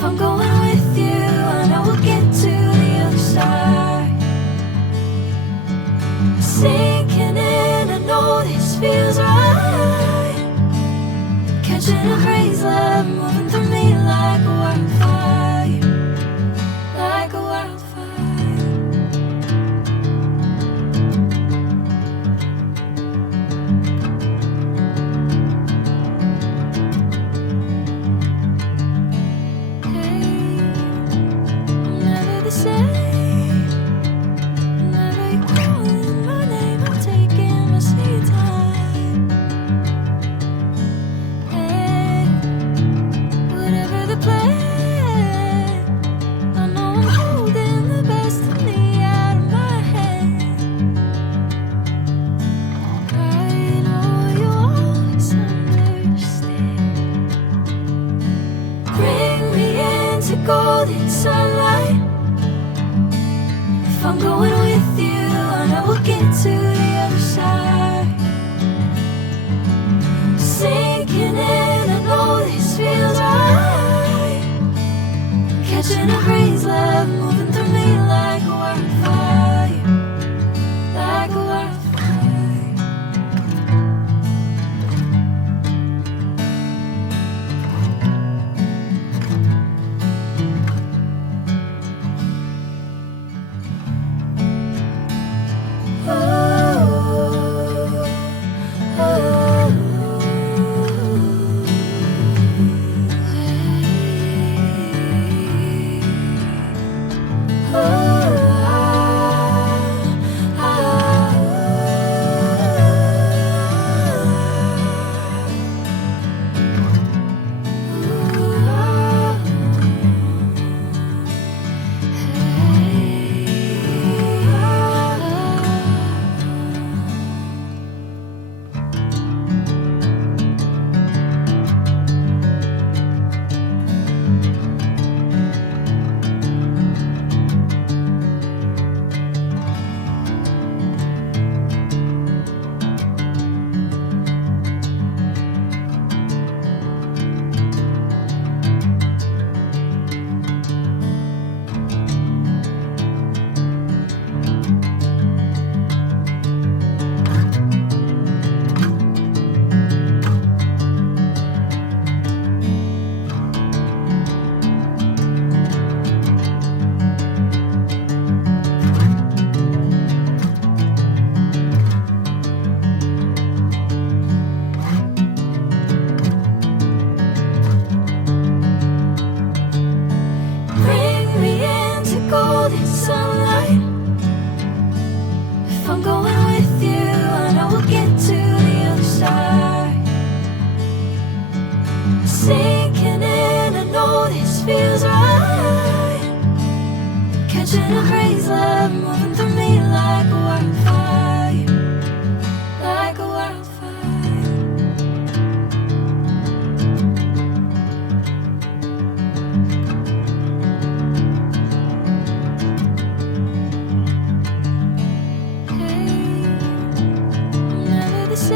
If I'm going with you, I know we'll get to the other side. Sinking in, I know this feels right. Catching a crazy love moving through me like a wildfire, like a wildfire. Hey, I'm never the same. Whenever you're calling my name, I'm taking my sweet time. Hey, whatever the plan, I know I'm holding the best of me out of my hand. I know you always understand. Bring me into golden sunlight. If I'm going with you, I know we'll get to the other side. Sinking in, I know this feels right. Catching a crazy love moving through me like a wildfire, like a wildfire. Bring me into golden sunlight. If I'm going with you, I know we'll get to the other side. Sinking in, I know this feels right. Catching a crazy